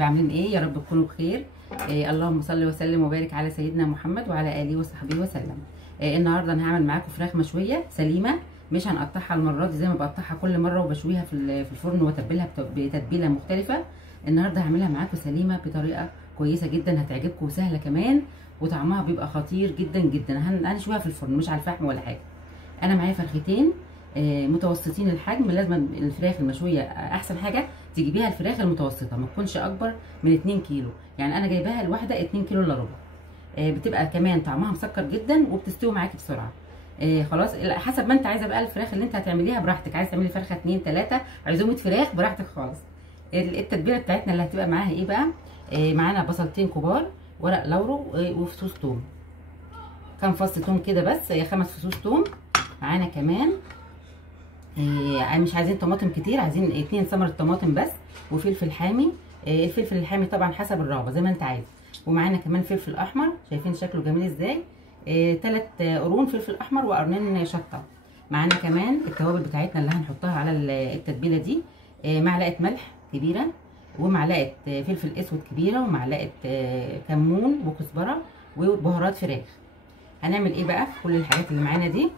عاملين ايه؟ يا رب تكونوا بخير. اللهم صل وسلم وبارك على سيدنا محمد وعلى اله وصحبه وسلم. النهارده انا هعمل معاكم فراخ مشويه سليمه، مش هنقطعها المره دي زي ما بقطعها كل مره وبشويها في الفرن واتبلها بتتبيله مختلفه. النهارده هعملها معاكم سليمه بطريقه كويسه جدا هتعجبكم وسهله كمان، وطعمها بيبقى خطير جدا جدا. هنشويها في الفرن مش على الفحم ولا حاجه. انا معايا فرختين متوسطين الحجم. لازم الفراخ المشويه احسن حاجه تجيبيها الفراخ المتوسطه، ما تكونش اكبر من 2 كيلو. يعني انا جايباها الواحده 2 كيلو الا ربع. بتبقى كمان طعمها مسكر جدا وبتستوي معاكي بسرعه. خلاص حسب ما انت عايزه بقى الفراخ اللي انت هتعمليها براحتك. عايزه تعملي فرخه 2 3 عزومه فراخ براحتك خالص. التتبيله بتاعتنا اللي هتبقى معاها ايه بقى؟ معانا بصلتين كبار، ورق لورو، وفصوص توم. كام فص توم كده بس، 5 فصوص توم. معانا كمان مش عايزين طماطم كتير، عايزين 2 ثمرة طماطم بس، وفلفل حامي. الفلفل الحامي طبعا حسب الرغبه زي ما انت عايز. ومعانا كمان فلفل احمر، شايفين شكله جميل ازاي. 3 قرون فلفل احمر وقرنين شطه. معانا كمان التوابل بتاعتنا اللي هنحطها على التتبيله دي. معلقه ملح كبيره، ومعلقه فلفل اسود كبيره، ومعلقه كمون وكزبره وبهارات فراخ. هنعمل ايه بقى في كل الحاجات اللي معانا دي؟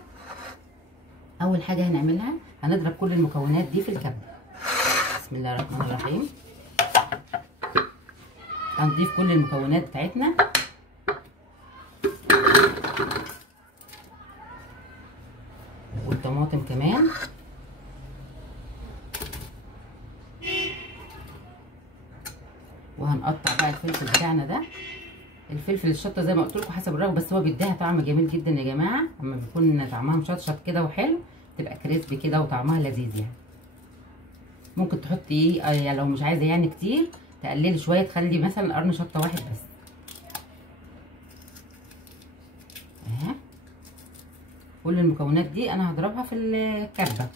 اول حاجه هنعملها هنضرب كل المكونات دي في الكبه. بسم الله الرحمن الرحيم. هنضيف كل المكونات بتاعتنا والطماطم كمان، وهنقطع بقى الفلفل بتاعنا ده. الفلفل الشطه زي ما قلت لكم حسب الرغبه، بس هو بيديها طعم جميل جدا يا جماعه. اما بيكون طعمها مشطشط كده وحلو تبقى كريسبي كده وطعمها لذيذ يعني. ممكن تحطي يعني لو مش عايزه يعني كتير تقللي شويه، تخلي مثلا قرن شطه واحد بس. كل المكونات دي انا هضربها في الكبه.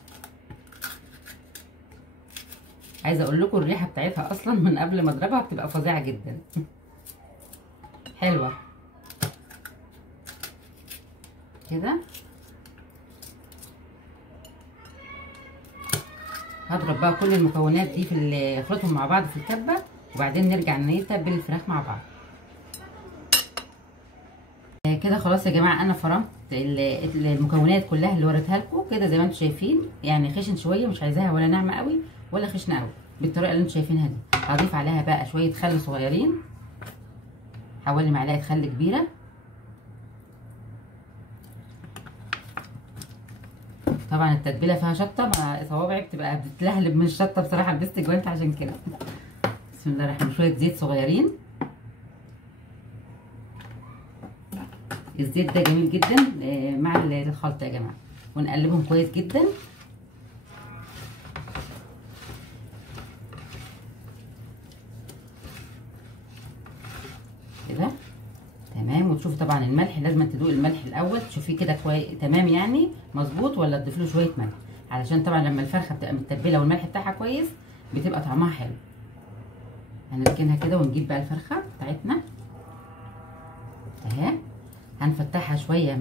عايزه اقول لكم الريحه بتاعتها اصلا من قبل ما اضربها بتبقى فظيعه جدا حلوه كده. هضرب بقى كل المكونات دي في اخلطهم مع بعض في الكبه، وبعدين نرجع نتبل الفراخ مع بعض. كده خلاص يا جماعه، انا فرمت المكونات كلها اللي وريتها لكم كده زي ما انتم شايفين. يعني خشن شويه، مش عايزاها ولا ناعمه قوي ولا خشنه قوي، بالطريقه اللي انتم شايفينها دي. هضيف عليها بقى شويه خل صغيرين، حوالي معلقه خل كبيره. طبعا التتبيله فيها شطه، مع صوابعي بتبقى بتتلهلب من الشطه بصراحه، لبست جوانت عشان كده. بسم الله الرحمن الرحيم. شويه زيت صغيرين. الزيت ده جميل جدا مع الخلطه يا جماعه، ونقلبهم كويس جدا. كده تمام. وتشوفي طبعا الملح، لازم تدوقي الملح الاول تشوفيه كده كويس تمام يعني مظبوط، ولا تضيفي له شويه ملح، علشان طبعا لما الفرخه بتبقى متبله والملح بتاعها كويس بتبقى طعمها حلو. هنركنها كده ونجيب بقى الفرخه بتاعتنا اهي. هنفتحها شويه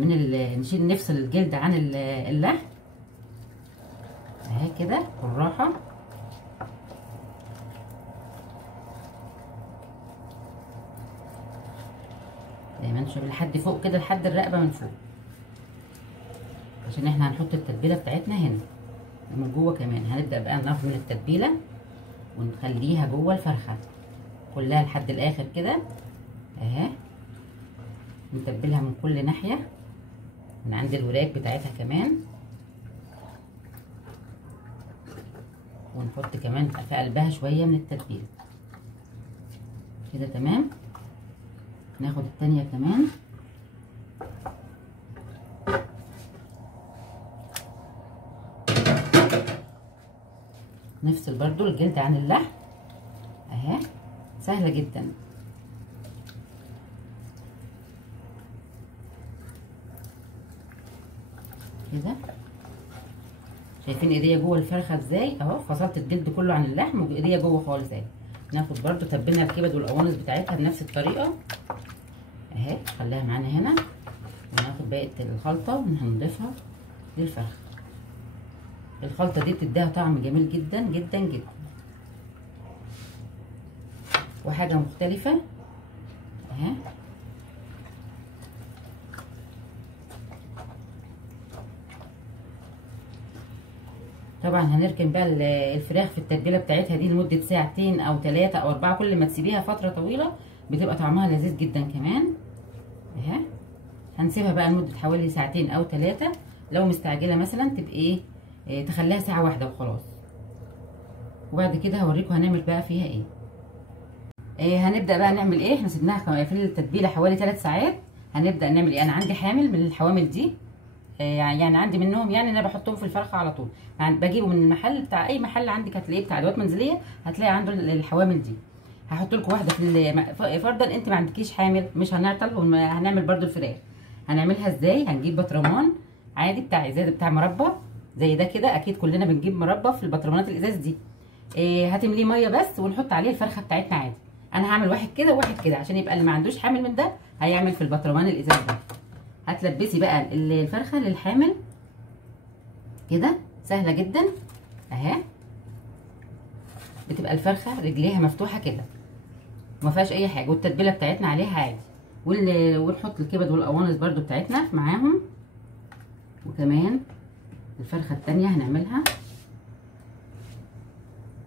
نشيل نفصل الجلد عن اللحم اهي كده بالراحه. زي ما انتم شايفين لحد فوق كده، لحد الرقبه من فوق، عشان احنا هنحط التتبيله بتاعتنا هنا من جوه كمان. هنبدا بقى ناخد من التتبيله ونخليها جوه الفرخه كلها لحد الاخر كده اهي. نتبلها من كل ناحيه، من عند الوراك بتاعتها كمان، ونحط كمان في قلبها شويه من التتبيله كده تمام. ناخد التانية كمان نفصل برضو الجلد عن اللحم اهي. سهله جدا. كده شايفين ايديا جوه الفرخه ازاي اهو. فصلت الجلد كله عن اللحم وايديا جوه خالص اهي. ناخد برضو تبلنا الكبد والقوانص بتاعتها بنفس الطريقه اهي. خليها معانا هنا، وناخد باقي الخلطه وهنضيفها للفرخه. الخلطه دي بتديها طعم جميل جدا جدا جدا. وحاجه مختلفه اهي. طبعا هنركن بقى الفراخ في التتبيله بتاعتها دي لمده ساعتين او 3 او 4، كل ما تسيبيها فتره طويله بتبقى طعمها لذيذ جدا كمان اهي. هنسيبها بقى لمده حوالي ساعتين او 3، لو مستعجله مثلا تبقى تخليها ساعه واحده وخلاص. وبعد كده هوريكم هنعمل بقى فيها ايه. هنبدا بقى نعمل ايه. احنا سيبناها في التتبيله حوالي 3 ساعات. هنبدا نعمل ايه. انا عندي حامل من الحوامل دي، يعني عندي منهم، يعني انا بحطهم في الفرخه على طول، يعني بجيبه من المحل بتاع اي محل عندك هتلاقيه بتاع ادوات منزليه، هتلاقي عنده الحوامل دي. هحط لكم واحده في فرضا انت ما عندكيش حامل، مش هنعطل وهنعمل برده الفراخ. هنعملها ازاي. هنجيب بطرمان عادي بتاع ازاز بتاع مربى زي ده كده، اكيد كلنا بنجيب مربى في البطرمانات الازاز دي. هتمليه ميه بس ونحط عليه الفرخه بتاعتنا عادي. انا هعمل واحد كده وواحد كده عشان يبقى اللي ما عندوش حامل من ده هيعمل في البطرمان الازاز ده. هتلبسي بقى الفرخه للحامل كده، سهله جدا اهي. بتبقى الفرخه رجليها مفتوحه كده وما فيهاش اي حاجه، والتتبيله بتاعتنا عليها عادي، ونحط الكبد والقوانص برده بتاعتنا معاهم. وكمان الفرخه التانيه هنعملها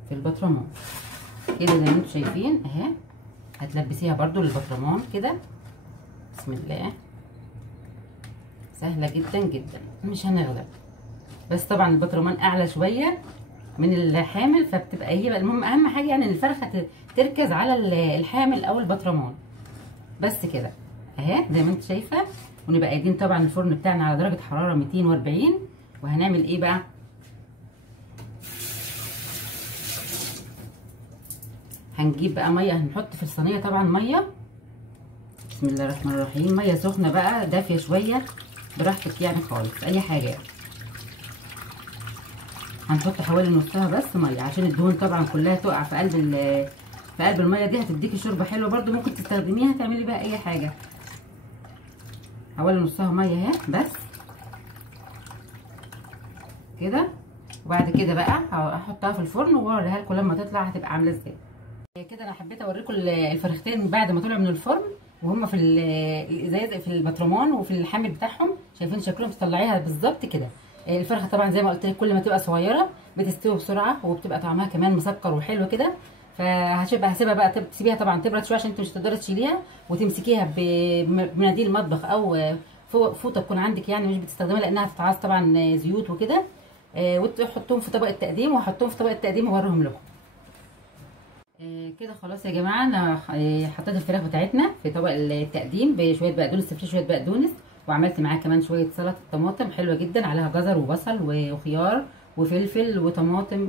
في البطرمان كده زي ما انتم شايفين اهي. هتلبسيها برده للبطرمان كده. بسم الله، سهله جدا جدا مش هنغلب. بس طبعا البطرمان اعلى شويه من الحامل، فبتبقى هي المهم اهم حاجه يعني ان الفرخه تركز على الحامل او البطرمان بس كده اهي زي ما انت شايفه. ونبقى قايدين طبعا الفرن بتاعنا على درجه حراره 240. وهنعمل ايه بقى. هنجيب بقى ميه، هنحط في الصينيه طبعا ميه. بسم الله الرحمن الرحيم. ميه سخنه بقى دافيه شويه براحتك يعني خالص، اي حاجه يعني. هنحط حوالي نصها بس ميه عشان الدهون طبعا كلها تقع في قلب الميه دي، هتديكي شوربه حلوه برده، ممكن تستخدميها تعملي بقى اي حاجه. حوالي نصها ميه اهي بس كده. وبعد كده بقى هحطها في الفرن واوريها لكم لما تطلع هتبقى عامله ازاي. كده انا حبيت اوريكم الفرختين بعد ما طلعوا من الفرن وهم في الازاز في البطرمان وفي الحامل بتاعهم. شايفين شكلهم تطلعيها بالظبط كده. الفرخه طبعا زي ما قلت لك كل ما تبقى صغيره بتستوي بسرعه وبتبقى طعمها كمان مسكر وحلو كده. هسيبها بقى تسيبيها طبعا تبرد شويه عشان انت مش هتقدري تشيليها، وتمسكيها بمناديل مطبخ او فوطه تكون عندك يعني مش بتستخدمها لانها هتتعاص طبعا زيوت وكده. وتحطهم في طبق التقديم، وهحطهم في طبق التقديم واوريهم لكم. كده خلاص يا جماعه. انا حطيت الفراخ بتاعتنا في طبق التقديم بشويه بقدونس فريش، شويه بقدونس، وعملت معاه كمان شويه سلطه طماطم حلوه جدا عليها جزر وبصل وخيار وفلفل وطماطم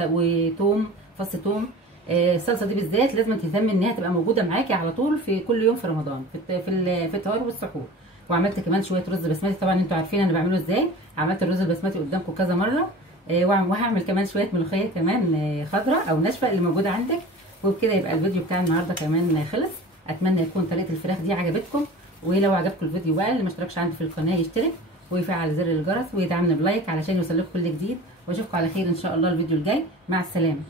وتوم، فص توم. الصلصه دي بالذات لازم تهتمي ان هي تبقى موجوده معاكي على طول في كل يوم في رمضان في الفطار والسحور. وعملت كمان شويه رز بسمتي، طبعا انتوا عارفين انا بعمله ازاي. عملت الرز البسمتي قدامكم كذا مره. وهعمل كمان شويه ملوخيه كمان خضراء او ناشفه اللي موجوده عندك. وبكده يبقى الفيديو بتاع النهارده كمان خلص. اتمنى يكون طريقه الفراخ دي عجبتكم، ولو عجبكم الفيديو بقى اللي ما اشتركش عندي في القناه يشترك ويفعل زر الجرس ويدعمنا بلايك علشان يوصلكم كل جديد. واشوفكم على خير ان شاء الله الفيديو الجاي. مع السلامه.